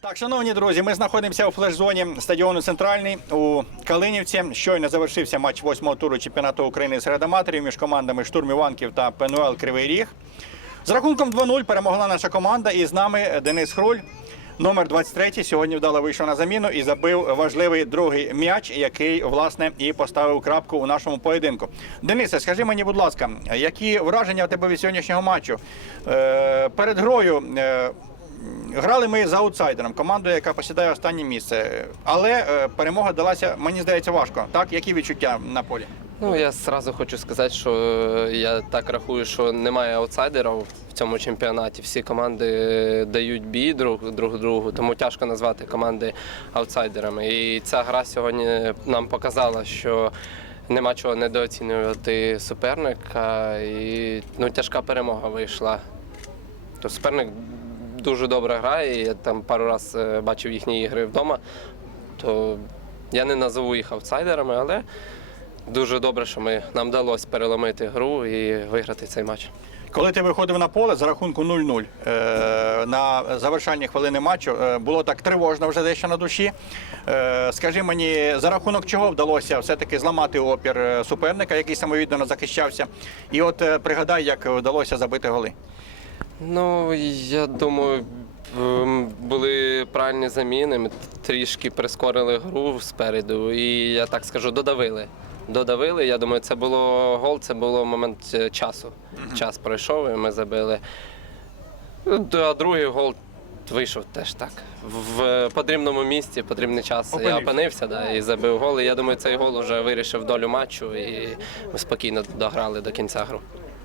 Так, шановні друзі, ми знаходимося у флеш-зоні стадіону Центральний у Калинівці. Щойно завершився матч восьмого туру чемпіонату України серед аматорів між командами Штурм Іванків та ПНУЛ Кривий Ріг. З рахунком 2-0 перемогла наша команда, і з нами Денис Хруль, номер 23. Сьогодні вдало вийшов на заміну і забив важливий другий м'яч, який власне і поставив крапку у нашому поєдинку. Денисе, скажи мені, будь ласка, які враження у тебе від сьогоднішнього матчу? Е, перед грою. Е, Грали ми за аутсайдером, командою, яка посідає останнє місце. Але е, перемога далася, мені здається, важко. Так, які відчуття на полі? Ну, я зразу хочу сказати, що я так рахую, що немає аутсайдерів в цьому чемпіонаті. Всі команди дають бій друг, друг другу, тому тяжко назвати команди аутсайдерами. І ця гра сьогодні нам показала, що нема чого недооцінювати суперника. І ну, тяжка перемога вийшла. То суперник дуже добре грає. Я там пару разів бачив їхні ігри вдома. То я не назову їх аутсайдерами, але дуже добре, що ми, нам вдалося переломити гру і виграти цей матч. Коли ти виходив на поле за рахунку 0-0 е, на завершальні хвилини матчу, е, було так тривожно вже дещо на душі. Е, скажи мені, за рахунок чого вдалося все-таки зламати опір е, суперника, який самовіддано захищався? І от е, пригадай, як вдалося забити голи. Ну, я думаю, ем, були правильні заміни. Ми трішки прискорили гру спереду, і я так скажу, додавили. Додавили. Я думаю, це було гол, це було момент е, часу. Час пройшов, і ми забили. А другий гол вийшов теж так. В потрібному місці, потрібний час. Опинився. Я опинився да, і забив гол. І я думаю, цей гол вже вирішив долю матчу, і ми спокійно дограли до кінця гру.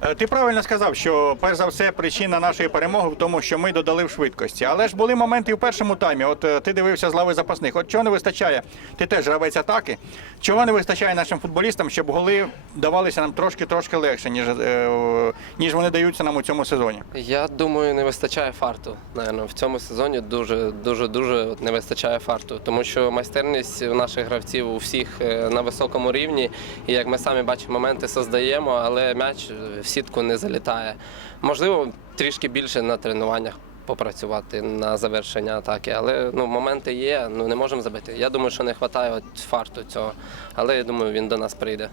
Е, Ти правильно сказав, що перш за все причина нашої перемоги в тому, що ми додали в швидкості. Але ж були моменти в першому таймі. От е, ти дивився з лави запасних. От чого не вистачає? Ти теж гравець атаки. Чого не вистачає нашим футболістам, щоб голи давалися нам трошки трошки легше, ніж, е, ніж вони даються нам у цьому сезоні. Я думаю, не вистачає фарту. Наверно, в цьому сезоні дуже дуже дуже не вистачає фарту, тому що майстерність у наших гравців у всіх на високому рівні. І як ми самі бачимо, моменти создаємо, але м'яч сітку не залітає. Можливо, трішки більше на тренуваннях. Попрацювати на завершення атаки, але ну моменти є. Ну не можемо забити. Я думаю, що не вистачає от фарту цього, але я думаю, він до нас прийде.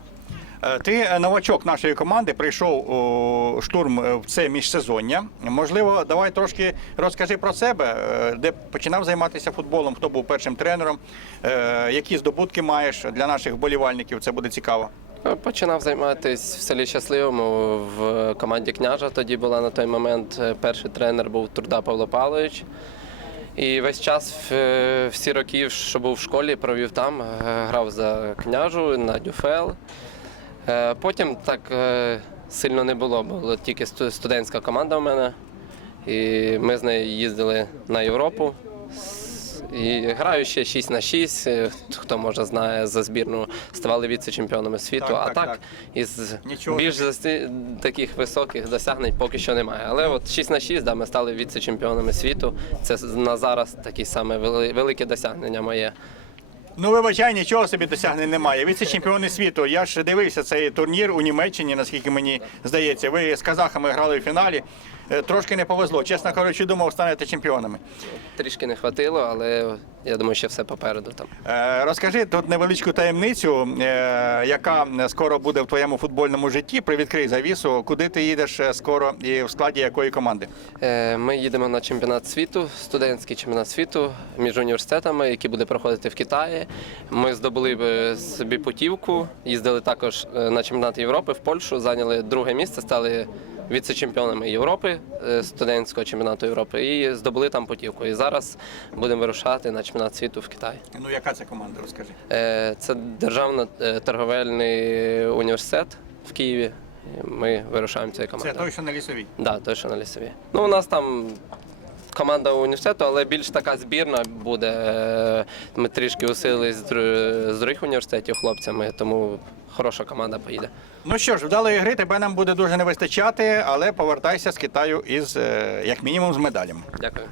Е, Ти е, новачок нашої команди, прийшов у штурм е, в це міжсезоння. Можливо, давай трошки розкажи про себе, де починав займатися футболом, хто був першим тренером, які здобутки маєш для наших вболівальників. Це буде цікаво. Ну, Починав займатися в селі Щасливому в команді княжа. Тоді була на той момент е, перший тренер був Турда Павло Павлович. І весь час, е, всі роки, що був в школі, провів там, е, грав за княжу на дюфел. Е, Потім так е, сильно не було, була тільки студентська команда в мене. І ми з нею їздили на Європу. І граю ще 6 на 6, е, хто може знає за збірну, ставали віце-чемпіонами світу. Так, а так, так, так. із Нічого більш таких високих досягнень поки що немає. Але от 6 на 6, да, ми стали віце-чемпіонами світу. Це на зараз такі саме велике досягнення моє. Ну, вибачай, нічого собі досягнень немає. Віце-чемпіони світу. Я ж дивився цей турнір у Німеччині, наскільки мені здається. Ви з казахами грали в фіналі. Е, Трошки не повезло. Чесно кажучи, думав, станете чемпіонами. Трішки не хватило, але я думаю, ще все попереду там. Е, Розкажи тут невеличку таємницю, е, яка скоро буде в твоєму футбольному житті. Привідкрий завісу. Куди ти їдеш скоро і в складі якої команди? Ми їдемо на чемпіонат світу, студентський чемпіонат світу між університетами, який буде проходити в Китаї. Ми здобули собі путівку, їздили також на чемпіонат Європи в Польщу, зайняли друге місце, стали віце-чемпіонами Європи, е, студентського чемпіонату Європи, і здобули там потівку. І зараз будемо вирушати на чемпіонат світу в Китаї. Ну, яка це команда? Розкажи. Е, Це державний торговельний університет в Києві. Ми вирушаємо цією Це той, що на лісовій. Да, той, що на лісові. Ну, у нас там команда університету, але більш така збірна буде. Ми трішки усилились з других університетів хлопцями, тому хороша команда поїде. Ну що ж, вдалої гри тебе нам буде дуже не вистачати, але повертайся з Китаю із е, як мінімум з медалями. Дякую.